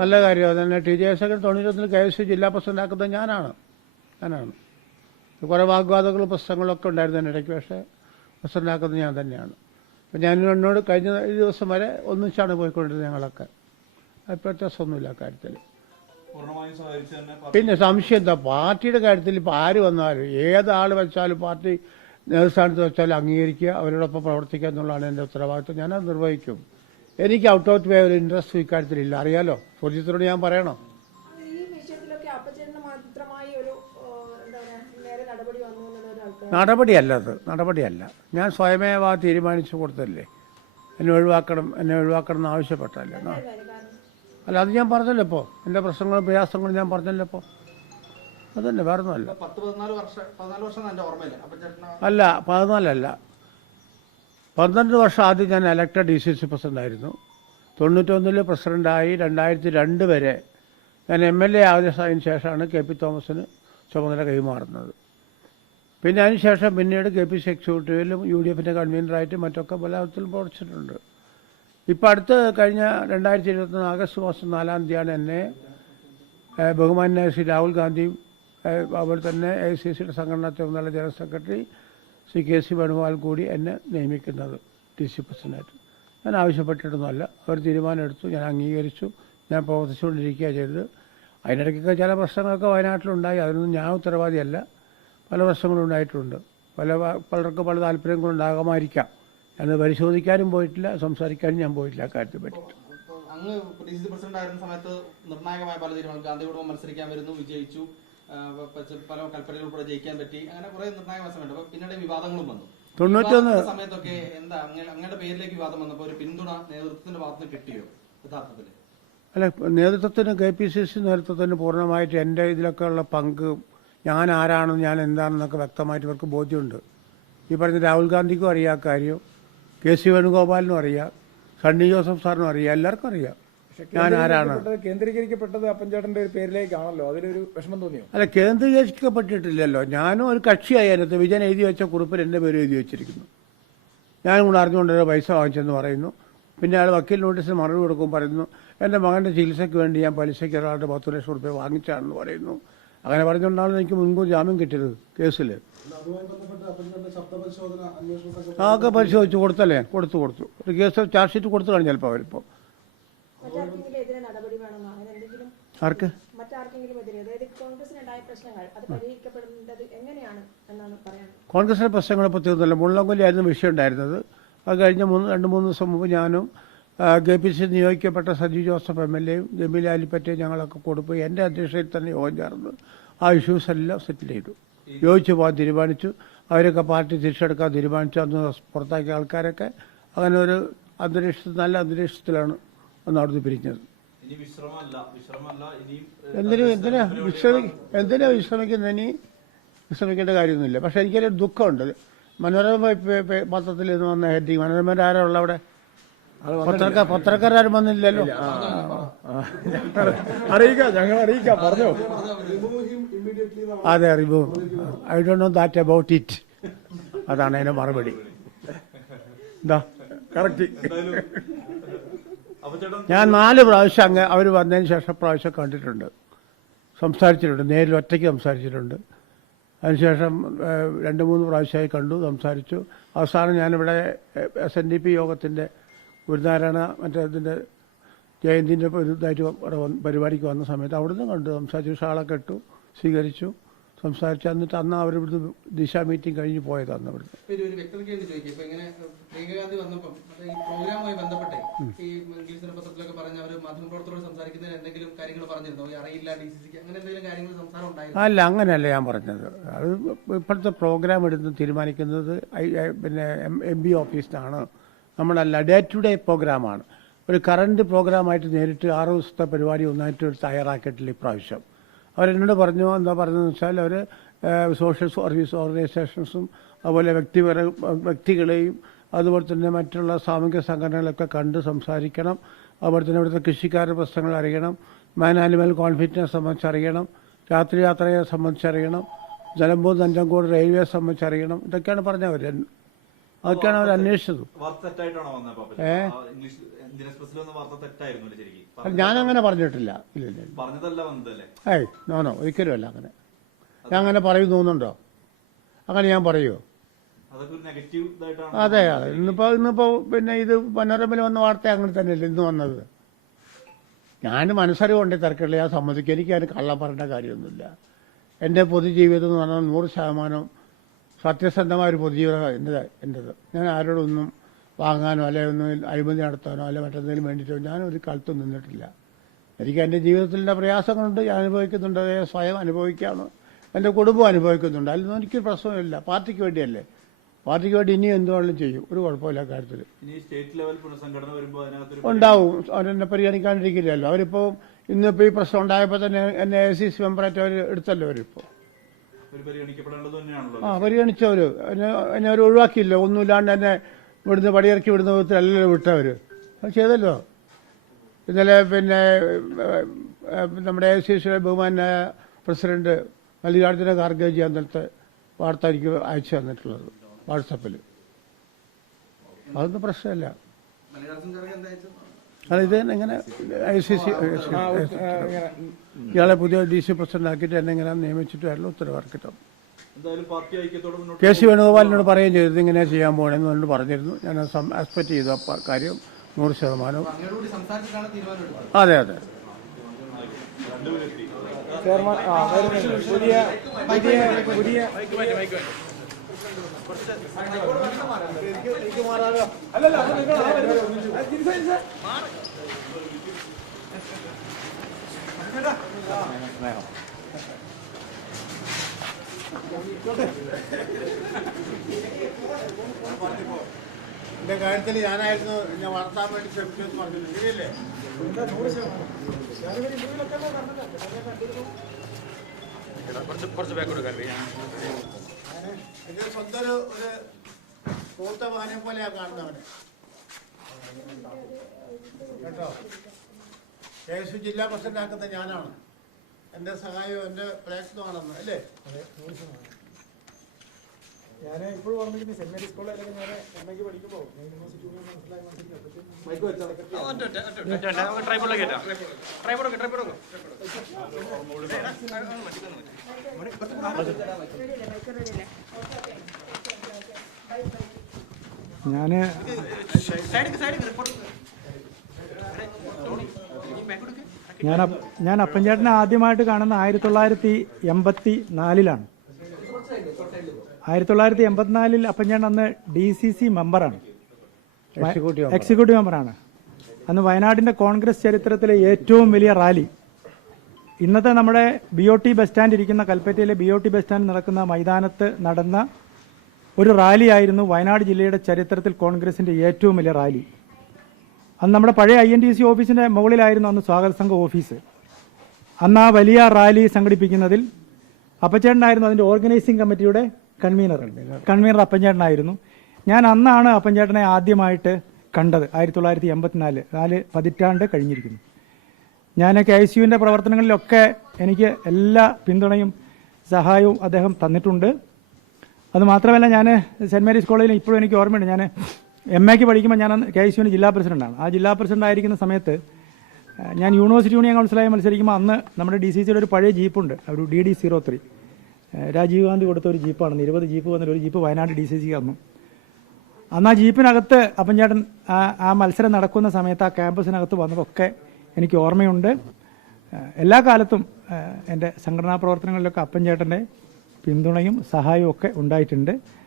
നല്ല കാര്യം. അതന്നെ TJS 91 KSC ജില്ലാ പ്രസിഡന്റ് ആക്കുന്നത് ഞാനാണ്. കുറേ വാഗ്വാദങ്ങളും പ്രശ്നങ്ങളൊക്കെ ഉണ്ടായിരുന്നു ഇടയ്ക്ക്, പക്ഷേ പ്രസിഡന്റ് ആക്കുന്നത് ഞാൻ തന്നെയാണ്. അപ്പം ഞാൻ എന്നോട് കഴിഞ്ഞ ദിവസം വരെ ഒന്നിച്ചാണ് പോയിക്കൊണ്ടിരുന്നത് ഞങ്ങളൊക്കെ. ഇപ്പോൾ വ്യത്യാസമൊന്നുമില്ല കാര്യത്തിൽ. പിന്നെ സംശയം എന്താ, പാർട്ടിയുടെ കാര്യത്തിൽ ഇപ്പോൾ ആര് വന്നാലും ഏതാൾ വെച്ചാലും പാർട്ടി നേതൃസ്ഥാനത്ത് വെച്ചാലും അംഗീകരിക്കുക, അവരോടൊപ്പം പ്രവർത്തിക്കുക എന്നുള്ളതാണ് എൻ്റെ ഉത്തരവാദിത്വം. ഞാനത് നിർവഹിക്കും. എനിക്ക് ഔട്ട് ഓഫ് വേ ഒരു ഇൻട്രസ്റ്റ് ഇക്കാര്യത്തിലില്ല. അറിയാലോ, സുരജിത്തിനോട് ഞാൻ പറയണം. നടപടിയല്ല. ഞാൻ സ്വയമേവ തീരുമാനിച്ചു കൊടുത്തല്ലേ. എന്നെ ഒഴിവാക്കണം എന്ന് ആവശ്യപ്പെട്ടല്ലേ. അല്ല, അത് ഞാൻ പറഞ്ഞല്ലോ. ഇപ്പോൾ എൻ്റെ പ്രശ്നങ്ങളും പ്രയാസങ്ങളും ഞാൻ പറഞ്ഞല്ലോ. ഇപ്പോൾ അതന്നെ, വേറെ ഒന്നുമല്ല. അല്ല, 14 12 വർഷം ആദ്യം ഞാൻ ഇലക്ടഡ് DCC പ്രസിഡൻ്റായിരുന്നു. 91 പ്രസിഡൻ്റായി 2002 വരെ ഞാൻ MLA ആയതിനു ശേഷമാണ് KP തോമസിന് ചുമതല കൈമാറുന്നത്. പിന്നെ അതിനുശേഷം പിന്നീട് KPC എക്സിക്യൂട്ടീവിലും UDFൻ്റെ കൺവീനറായിട്ട് മറ്റൊക്കെ പലതരത്തിലും പ്രവർത്തിച്ചിട്ടുണ്ട്. ഇപ്പോൾ അടുത്ത് കഴിഞ്ഞ 2021 ആഗസ്റ്റ് മാസം 4-ാം തീയതിയാണ് എന്നെ ബഹുമാന്യ ശ്രീ രാഹുൽ ഗാന്ധിയും അതുപോലെ തന്നെ AICCയുടെ സംഘടനാ ചുമതല general secretary Shri KC Venugopal കൂടി എന്നെ നിയമിക്കുന്നത് DC പ്രസിഡൻ്റായിട്ട്. ഞാൻ ആവശ്യപ്പെട്ടിട്ടൊന്നുമല്ല. അവർ തീരുമാനമെടുത്തു, ഞാൻ അംഗീകരിച്ചു, ഞാൻ പ്രവർത്തിച്ചുകൊണ്ടിരിക്കുകയാണ് ചെയ്തത്. അതിനിടയ്ക്കൊക്കെ ചില പ്രശ്നങ്ങളൊക്കെ വയനാട്ടിലുണ്ടായി. അതിനൊന്നും ഞാൻ ഉത്തരവാദിയല്ല. പല പ്രശ്നങ്ങളും ഉണ്ടായിട്ടുണ്ട്. പലർക്കും പല താല്പര്യങ്ങളുണ്ടാകാമായിരിക്കാം. എന്ന് പരിശോധിക്കാനും പോയിട്ടില്ല, സംസാരിക്കാനും ഞാൻ പോയിട്ടില്ല കാര്യത്തെ പറ്റി. അങ്ങ് DCC പ്രസിഡന്റ് ആയിരുന്ന സമയത്ത് നിർണായകമായ പല തീരുമാനങ്ങൾ, ഗാന്ധിയോടൊപ്പം മത്സരിക്കാൻ വരുന്നു, വിജയിച്ചു, പല കൽപ്പനകൾ കൂടെ ജയിക്കാൻ പറ്റി, അങ്ങനെ കുറെ നിർണായകമായ സമയത്ത്. അപ്പൊ പിന്നീട് വിവാദങ്ങളും വന്നു. 91 സമയത്തൊക്കെ എന്താ അങ്ങയുടെ പേരിലേക്ക് വിവാദം വന്നപ്പോൾ ഒരു പിന്തുണ നേതൃത്വത്തിന്റെ ഭാഗത്ത് കിട്ടിയോ യഥാർത്ഥത്തിൽ? അല്ല, നേതൃത്വത്തിന് KPCC നേതൃത്വത്തിന് പൂർണ്ണമായിട്ട് എൻ്റെ ഇതിലൊക്കെ ഉള്ള പങ്ക്, ഞാൻ ആരാണെന്ന് ഞാൻ എന്താണെന്നൊക്കെ വ്യക്തമായിട്ട് ഇവർക്ക് ബോധ്യമുണ്ട്. ഈ പറഞ്ഞ രാഹുൽ ഗാന്ധിക്കും അറിയാം കാര്യം, KC വേണുഗോപാലിനും അറിയാം, സണ്ണി ജോസഫ് സാറിനും അറിയാം, എല്ലാവർക്കും അറിയാം ഞാൻ ആരാണ്. കേന്ദ്രീകരിക്കപ്പെട്ടത് അപ്പൻചേട്ടൻ്റെ ഒരു പേരിലേക്കാണല്ലോ, അതിലൊരു വിഷമം തോന്നിയോ? അല്ല, കേന്ദ്രീകരിക്കപ്പെട്ടിട്ടില്ലല്ലോ. ഞാനും ഒരു കക്ഷിയായി അതിനകത്ത്. വിജയൻ എഴുതി വെച്ച കുറിപ്പിൽ എൻ്റെ പേര് എഴുതി വെച്ചിരിക്കുന്നു. ഞാനും കൂടെ അറിഞ്ഞുകൊണ്ടൊരു പൈസ വാങ്ങിച്ചെന്ന് പറയുന്നു. പിന്നെ അയാൾ വക്കീൽ നോട്ടീസിന് മറുപടി കൊടുക്കും, പറയുന്നു എൻ്റെ മകൻ്റെ ചികിത്സയ്ക്ക് വേണ്ടി ഞാൻ പലിശയ്ക്ക് ഒരാളുടെ 10 ലക്ഷം രൂപ വാങ്ങിച്ചാണെന്ന് പറയുന്നു. അങ്ങനെ പറഞ്ഞുകൊണ്ടാണ് എനിക്ക് മുൻകൂർ ജാമ്യം കിട്ടിയത് കേസിൽ. ആകെ പരിശോധിച്ചു കൊടുത്തല്ലേ? കൊടുത്തു. ഒരു കേസ് ചാർജ് ഷീറ്റ് കൊടുത്തു കാണും ചിലപ്പോൾ അവരിപ്പോൾ. ആർക്ക്? കോൺഗ്രസിന്റെ പ്രശ്നങ്ങളെ പറ്റി തീർന്നല്ല. മുള്ളംകൊല്ലിയായിരുന്നു വിഷയം ഉണ്ടായിരുന്നത്. അത് കഴിഞ്ഞ 2-3 ദിവസം മുമ്പ് ഞാനും KPC നിയോഗിക്കപ്പെട്ട സജി ജോസഫ് MLAയും ജമീല അലിപ്പറ്റയും ഞങ്ങളൊക്കെ കൊടുപ്പ് എൻ്റെ അധ്യക്ഷതയിൽ തന്നെ യോഗം ചേർന്ന് ആ ഇഷ്യൂസ് എല്ലാം സെറ്റിൽ ചെയ്തു. യോജിച്ച് പോകാൻ തീരുമാനിച്ചു. അവരൊക്കെ പാർട്ടി തിരിച്ചെടുക്കാൻ തീരുമാനിച്ചു. അന്ന് പുറത്താക്കിയ ആൾക്കാരൊക്കെ അങ്ങനെ ഒരു നല്ല അന്തരീക്ഷത്തിലാണ് അന്ന് അവിടുന്ന് പിരിഞ്ഞത്. എന്തിനാ വിശ്രമിക്കുന്നത്? വിശ്രമിക്കേണ്ട കാര്യമൊന്നുമില്ല. പക്ഷെ എനിക്കൊരു ദുഃഖമുണ്ട്. മനോരമ പത്രത്തിൽ നിന്ന് വന്ന ഹെഡിങ്, മനോരമയുടെ ആരാ ഉള്ള അവിടെ? പത്രക്കാരും വന്നില്ലല്ലോ. അറിയിക്കാം പറഞ്ഞോ. അതെ, remove. I don't know that about it. അതാണ് അതിന്റെ മറുപടി. എന്താ കറക്റ്റ്. ഞാൻ 4 പ്രാവശ്യം അങ്ങ് അവർ വന്നതിന് ശേഷം പ്രാവശ്യം കണ്ടിട്ടുണ്ട്, സംസാരിച്ചിട്ടുണ്ട്. നേരിൽ ഒറ്റയ്ക്ക് സംസാരിച്ചിട്ടുണ്ട്. അതിനുശേഷം 2-3 പ്രാവശ്യമായി കണ്ടു, സംസാരിച്ചു. അവസാനം ഞാനിവിടെ SNDP യോഗത്തിൻ്റെ ഗുരുനാരായണ ഇതിൻ്റെ ജയന്തിൻ്റെ ഒരു ഇതായിട്ട് പരിപാടിക്ക് വന്ന സമയത്ത് അവിടുന്ന് കണ്ടു, സംസാരിച്ചു, ഷാളൊക്കെ ഇട്ടു, സ്വീകരിച്ചു, സംസാരിച്ചു. എന്നിട്ട് അന്ന് അവരിവിടുന്ന് ദിശ മീറ്റിംഗ് കഴിഞ്ഞ് പോയതാണ് അവിടുന്ന്. അല്ല, അങ്ങനെയല്ല ഞാൻ പറഞ്ഞത്. അത് ഇപ്പോഴത്തെ പ്രോഗ്രാം എടുത്ത് തീരുമാനിക്കുന്നത് പിന്നെ MB ഓഫീസിനാണ്. നമ്മളല്ല, ഡേ ടു ഡേ പ്രോഗ്രാമാണ്. ഒരു കറണ്ട് പ്രോഗ്രാമായിട്ട് നേരിട്ട് 6 ദിവസത്തെ പരിപാടി ഒന്നായിട്ട് തയ്യാറാക്കിയിട്ടില്ല ഇപ്രാവശ്യം. അവരെന്നോട് പറഞ്ഞു, എന്താ പറഞ്ഞതെന്ന് വെച്ചാൽ അവർ സോഷ്യൽ സർവീസ് ഓർഗനൈസേഷൻസും അതുപോലെ വ്യക്തികളെയും അതുപോലെ തന്നെ മറ്റുള്ള സാമൂഹിക സംഘടനകളൊക്കെ കണ്ട് സംസാരിക്കണം. അതുപോലെ തന്നെ ഇവിടുത്തെ കൃഷിക്കാരുടെ പ്രശ്നങ്ങൾ അറിയണം, മാൻ ആനിമൽ കോൺഫ്ലിക്റ്റിനെ സംബന്ധിച്ചറിയണം, രാത്രി യാത്രയെ സംബന്ധിച്ചറിയണം, നിലമ്പൂർ നഞ്ചങ്കോട് റെയിൽവേ സംബന്ധിച്ചറിയണം. ഇതൊക്കെയാണ് പറഞ്ഞവർ. അതൊക്കെയാണ് അവർ അന്വേഷിച്ചത്. ഞാനങ്ങനെ പറഞ്ഞിട്ടില്ല. ഏയ് നോനോ, ഒരിക്കലും അല്ല അങ്ങനെ. ഞാൻ അങ്ങനെ പറയും തോന്നുന്നുണ്ടോ? അങ്ങനെ ഞാൻ പറയുമോ? അതെ അതെ. ഇന്നിപ്പോ പിന്നെ ഇത് മനോരമയിൽ വന്ന വാർത്ത അങ്ങനെ തന്നെയല്ലേ ഇന്ന് വന്നത്. ഞാൻ മനസ്സറിവുണ്ടേ തിരക്കില്ല, ഞാൻ സമ്മതിക്കും. എനിക്ക് അതിന് കള്ളം പറയേണ്ട കാര്യമൊന്നുമില്ല. എൻ്റെ പൊതുജീവിതം എന്ന് പറഞ്ഞാൽ 100% സത്യസന്ധമായ ഒരു പൊതുജീവിതം എൻ്റെത്. ഞാൻ ആരോടൊന്നും വാങ്ങാനോ അല്ലെങ്കിൽ ഒന്നും അഴിമതി നടത്താനോ അല്ലെങ്കിൽ മറ്റെന്തെങ്കിലും വേണ്ടിയിട്ടോ ഞാനൊരു കാലത്തും നിന്നിട്ടില്ല. എനിക്ക് എൻ്റെ ജീവിതത്തിൻ്റെ പ്രയാസങ്ങളുണ്ട്, ഞാൻ അനുഭവിക്കുന്നുണ്ട്. സ്വയം അനുഭവിക്കുകയാണ്, എൻ്റെ കുടുംബം അനുഭവിക്കുന്നുണ്ട്. അതിലൊന്നും എനിക്കൊരു പ്രശ്നമില്ല. പാർട്ടിക്ക് വേണ്ടിയല്ലേ, പാർട്ടിക്ക് വേണ്ടി ഇനി എന്തുവേണമെങ്കിലും ചെയ്യും, ഒരു കുഴപ്പമില്ല കാര്യത്തിൽ. ഉണ്ടാവും, അവരെന്നെ പരിഗണിക്കാണ്ടിരിക്കില്ലല്ലോ. അവരിപ്പോൾ ഇന്നിപ്പോൾ ഈ പ്രശ്നം ഉണ്ടായപ്പോൾ തന്നെ എന്നെ ACC മെമ്പറായിട്ട് അവർ എടുത്തല്ലോ. അവരിപ്പോൾ പരിഗണിച്ചവർ എന്നെ അവർ ഒഴിവാക്കിയില്ല. ഒന്നുമില്ലാണ്ട് എന്നെ ഇവിടുന്ന് പടിയിറക്കി വിടുന്ന വിധത്തിലല്ലല്ലോ വിട്ടവർ. അത് ചെയ്തല്ലോ. ഇന്നലെ പിന്നെ നമ്മുടെ ACC ബഹുമാനായ പ്രസിഡന്റ് മല്ലികാർജ്ജുന ഖാർഗേജി അന്നത്തെ വാർത്ത എനിക്ക് അയച്ചു തന്നിട്ടുള്ളത് വാട്സപ്പിൽ. അതൊന്നും പ്രശ്നമില്ല. ഇത് ഇങ്ങനെ ICC ഇയാളെ പുതിയ DC പ്രസിഡന്റ് ആക്കിയിട്ട് എന്നെ ഇങ്ങനെ നിയമിച്ചിട്ട് വരണം, ഉത്തരവിറക്കിട്ടോ. KC വേണുഗോപാലിനോട് പറയുകയും ചെയ്തത് ഇങ്ങനെ ചെയ്യാൻ പോകണമെന്ന് എന്നോട് പറഞ്ഞിരുന്നു. ഞാൻ എക്സ്പെക്ട് ചെയ്തു ആ കാര്യം 100%. അതെ അതെ. എന്റെ കാര്യത്തിൽ ഞാനായിരുന്നു എന്നെ വളർത്താൻ വേണ്ടി ശ്രമിച്ചെന്ന് പറഞ്ഞില്ല, ശരിയല്ലേ? ഇത് സ്വന്തം ഒരു കൂത്ത മകനെ പോലെയാ കാണുന്നവന് കേട്ടോ. KSU ജില്ലാ പ്രസിഡന്റ് ആക്കുന്ന ഞാനാണ്. എന്റെ സഹായവും എന്റെ പ്രയത്നമാണെന്ന് അല്ലേ? ഞാൻ ഇപ്പോഴും ഓർമ്മിക്കുന്നത് സെന്റ് മേരീസ് സ്കൂളിലൊക്കെ ഞാൻ MA പഠിക്കുമ്പോൾ യൂണിവേഴ്സിറ്റി ഞാൻ അപ്പൻചേട്ടനെ ആദ്യമായിട്ട് കാണുന്ന 1984-ലാണ്. 1984 അപ്പൻചേട്ടൻ അന്ന് DCC മെമ്പറാണ്, എക്സിക്യൂട്ടീവ് മെമ്പറാണ്. അന്ന് വയനാടിന്റെ കോൺഗ്രസ് ചരിത്രത്തിലെ ഏറ്റവും വലിയ റാലി ഇന്നത്തെ നമ്മുടെ BOT ബസ് സ്റ്റാൻഡ് ഇരിക്കുന്ന കൽപ്പറ്റയിലെ BOT ബസ് സ്റ്റാൻഡ് നടക്കുന്ന മൈതാനത്ത് നടന്ന ഒരു റാലിയായിരുന്നു വയനാട് ജില്ലയുടെ ചരിത്രത്തിൽ കോൺഗ്രസിന്റെ ഏറ്റവും വലിയ റാലി. അന്ന് നമ്മുടെ പഴയ INTC ഓഫീസിന്റെ മുകളിലായിരുന്നു അന്ന് സ്വാഗത സംഘ ഓഫീസ്. അന്ന് ആ വലിയ റാലി സംഘടിപ്പിക്കുന്നതിൽ അപ്പൻചേട്ടനായിരുന്നു അതിന്റെ ഓർഗനൈസിംഗ് കമ്മിറ്റിയുടെ കൺവീനർ അപ്പൻചേട്ടനായിരുന്നു. ഞാൻ അന്നാണ് അപ്പൻചേട്ടനെ ആദ്യമായിട്ട് കണ്ടത്. 1984, 4 പതിറ്റാണ്ട് കഴിഞ്ഞിരിക്കുന്നു. ഞാൻ KSUവിൻ്റെ പ്രവർത്തനങ്ങളിലൊക്കെ എനിക്ക് എല്ലാ പിന്തുണയും സഹായവും അദ്ദേഹം തന്നിട്ടുണ്ട്. അതുമാത്രമല്ല, ഞാൻ സെൻറ് മേരീസ് കോളേജിൽ ഇപ്പോഴും എനിക്ക് ഓർമ്മയുണ്ട്, ഞാൻ MAക്ക് പഠിക്കുമ്പോൾ ഞാൻ KSUവിൻ്റെ ജില്ലാ പ്രസിഡന്റാണ്. ആ ജില്ലാ പ്രസിഡന്റ് ആയിരിക്കുന്ന സമയത്ത് ഞാൻ യൂണിവേഴ്സിറ്റി യൂണിയൻ കൗൺസിലായി മത്സരിക്കുമ്പോൾ അന്ന് നമ്മുടെ DCCയുടെ ഒരു പഴയ ജീപ്പുണ്ട്, ഒരു DD03, രാജീവ് ഗാന്ധി കൊടുത്ത ഒരു ജീപ്പാണ്. 20 ജീപ്പ് വന്നിട്ട് ഒരു ജീപ്പ് വയനാട് DCC വന്നു. അന്ന് ആ ജീപ്പിനകത്ത് അപ്പൻചേട്ടൻ ആ മത്സരം നടക്കുന്ന സമയത്ത് ആ ക്യാമ്പസിനകത്ത് വന്നതൊക്കെ എനിക്ക് ഓർമ്മയുണ്ട്. എല്ലാ കാലത്തും എൻ്റെ സംഘടനാ പ്രവർത്തനങ്ങളിലൊക്കെ അപ്പൻചേട്ടൻ്റെ പിന്തുണയും സഹായവും ഒക്കെ ഉണ്ടായിട്ടുണ്ട്.